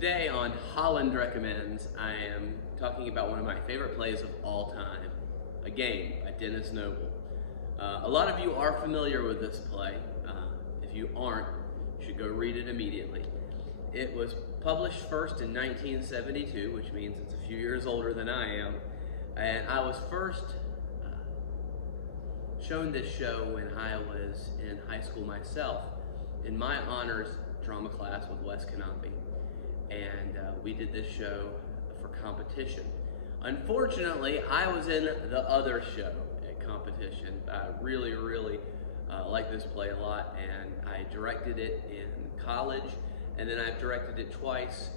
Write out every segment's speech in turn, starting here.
Today on Holland Recommends, I am talking about one of my favorite plays of all time, A Game by Dennis Noble. A lot of you are familiar with this play. If you aren't, you should go read it immediately. It was published first in 1972, which means it's a few years older than I am. And I was first shown this show when I was in high school myself, in my honors drama class with Wes Canopy. And we did this show for competition. Unfortunately, I was in the other show at competition. I really like this play a lot, and I directed it in college, and then I've directed it twice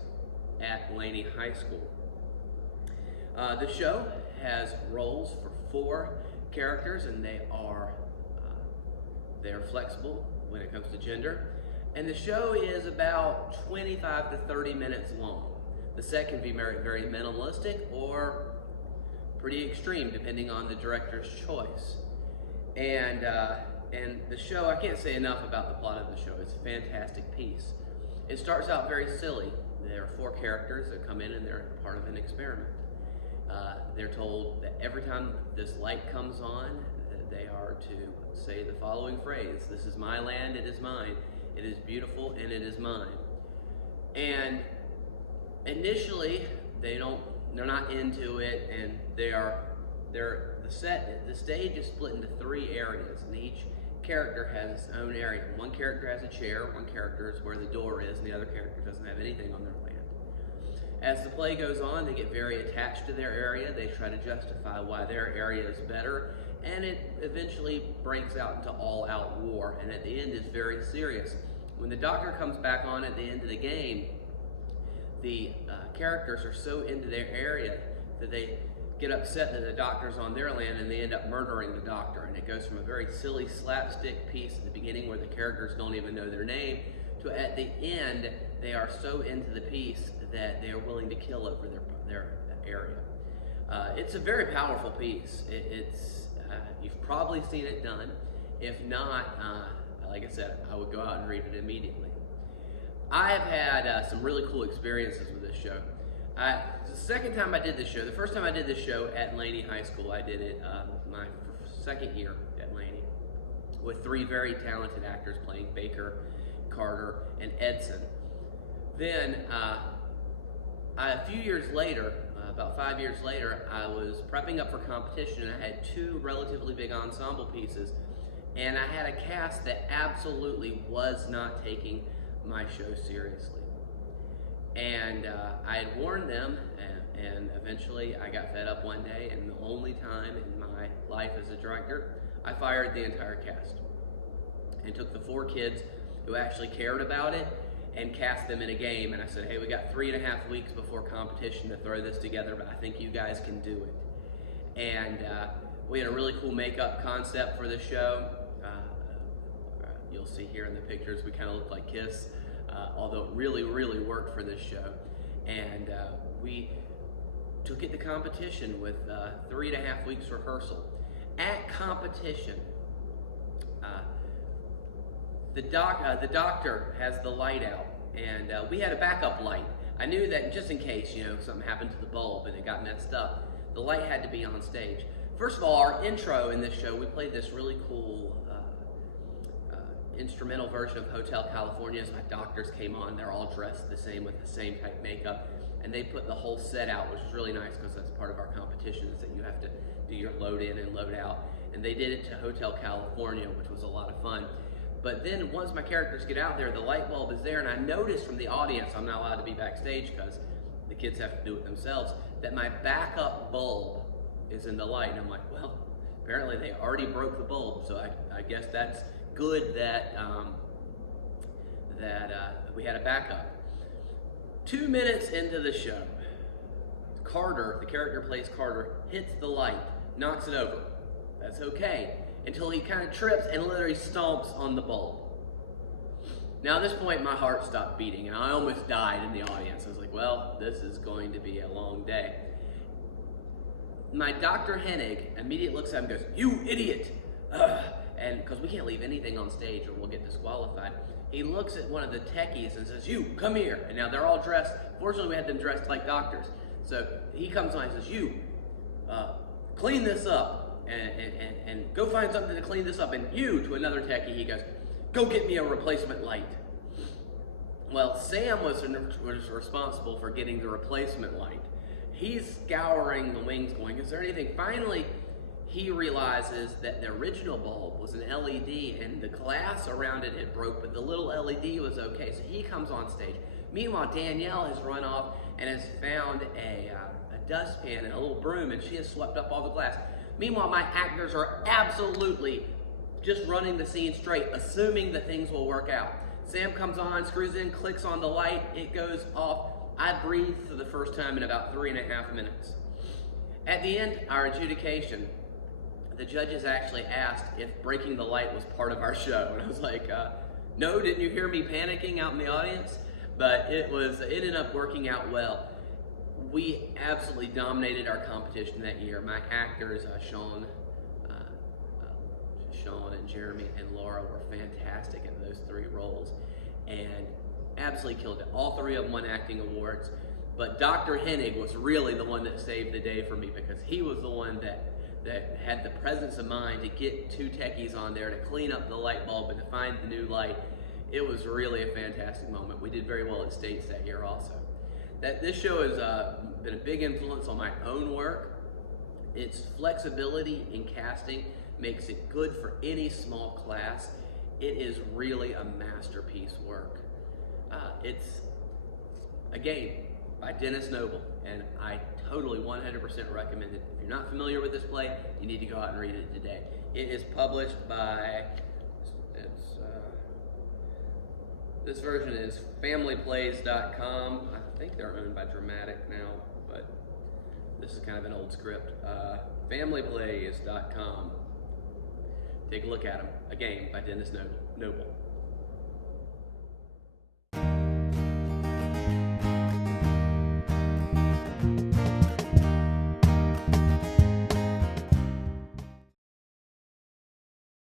at Laney High School. The show has roles for 4 characters, and they are flexible when it comes to gender. And the show is about 25 to 30 minutes long. The set can be very minimalistic or pretty extreme, depending on the director's choice. And the show, I can't say enough about the plot of the show. It's a fantastic piece. It starts out very silly. There are 4 characters that come in and they're part of an experiment. They're told that every time this light comes on, that they are to say the following phrase: "This is my land, it is mine. It is beautiful and it is mine." And initially, they're not into it, and the stage is split into 3 areas, and each character has its own area. One character has a chair, one character is where the door is, and the other character doesn't have anything on their land. As the play goes on, they get very attached to their area. They try to justify why their area is better, and it eventually breaks out into all-out war, and at the end is very serious. When the doctor comes back on at the end of the game, the characters are so into their area that they get upset that the doctor's on their land, and they end up murdering the doctor. And it goes from a very silly slapstick piece at the beginning where the characters don't even know their name, to at the end, they are so into the piece that they are willing to kill over their area. It's a very powerful piece. You've probably seen it done. If not, like I said, I would go out and read it immediately. I have had some really cool experiences with this show. The second time I did this show, the first time I did this show at Laney High School, I did it my second year at Laney with 3 very talented actors playing Baker, Carter, and Edson. Then a few years later, about 5 years later, I was prepping up for competition, and I had 2 relatively big ensemble pieces, and I had a cast that absolutely was not taking my show seriously. And I had warned them, and eventually I got fed up one day, and the only time in my life as a director, I fired the entire cast and took the 4 kids who actually cared about it and cast them in a game. And I said, hey, we got 3.5 weeks before competition to throw this together, but I think you guys can do it. And we had a really cool makeup concept for the show. You'll see here in the pictures, we kind of look like Kiss, although it really worked for this show. And we took it to competition with 3.5 weeks rehearsal. At competition, the doctor has the light out, and we had a backup light. I knew that just in case, something happened to the bulb and it got messed up, the light had to be on stage. First of all, our intro in this show, we played this really cool instrumental version of Hotel California. As my doctors came on, they're all dressed the same with the same type makeup, and they put the whole set out, which is really nice because that's part of our competition, is that you have to do your load in and load out. And they did it to Hotel California, which was a lot of fun. But then once my characters get out there, the light bulb is there, and I noticed from the audience, I'm not allowed to be backstage because the kids have to do it themselves, that my backup bulb is in the light. And I'm like, well, apparently they already broke the bulb, so I guess that's good that we had a backup. 2 minutes into the show, Carter, the character plays Carter, hits the light, knocks it over. That's okay, until he kind of trips and literally stomps on the bulb. Now at this point, my heart stopped beating, and I almost died in the audience. I was like, well, this is going to be a long day. My Dr. Hennig immediately looks at him and goes, "You idiot!" And because we can't leave anything on stage or we'll get disqualified. he looks at one of the techies and says, "You, come here." And now they're all dressed. Fortunately, we had them dressed like doctors. So he comes on and says, "You, clean this up and go find something to clean this up." And you, to another techie, he goes, "Go get me a replacement light." Well, Sam was responsible for getting the replacement light. He's scouring the wings going, is there anything? Finally, he realizes that the original bulb was an LED and the glass around it had broke, but the little LED was okay. So he comes on stage. Meanwhile, Danielle has run off and has found a dustpan and a little broom, and she has swept up all the glass. Meanwhile, my actors are absolutely just running the scene straight, assuming that things will work out. Sam comes on, screws in, clicks on the light, it goes off. I breathed for the first time in about 3.5 minutes. At the end, our adjudication, the judges actually asked if breaking the light was part of our show. And I was like, no, didn't you hear me panicking out in the audience? But it ended up working out well. We absolutely dominated our competition that year. My actors, Sean and Jeremy and Laura were fantastic in those 3 roles and absolutely killed it. All 3 of them won acting awards, but Dr. Hennig was really the one that saved the day for me because he was the one that had the presence of mind to get 2 techies on there to clean up the light bulb and to find the new light. It was really a fantastic moment. We did very well at States that year also. This show has been a big influence on my own work. Its flexibility in casting makes it good for any small class. It is really a masterpiece work. It's a game by Dennis Noble, and I totally 100% recommend it. If you're not familiar with this play, you need to go out and read it today. It is published by, this version is familyplays.com. I think they're owned by Dramatic now, but this is kind of an old script. Familyplays.com. Take a look at them. A game by Dennis Noble.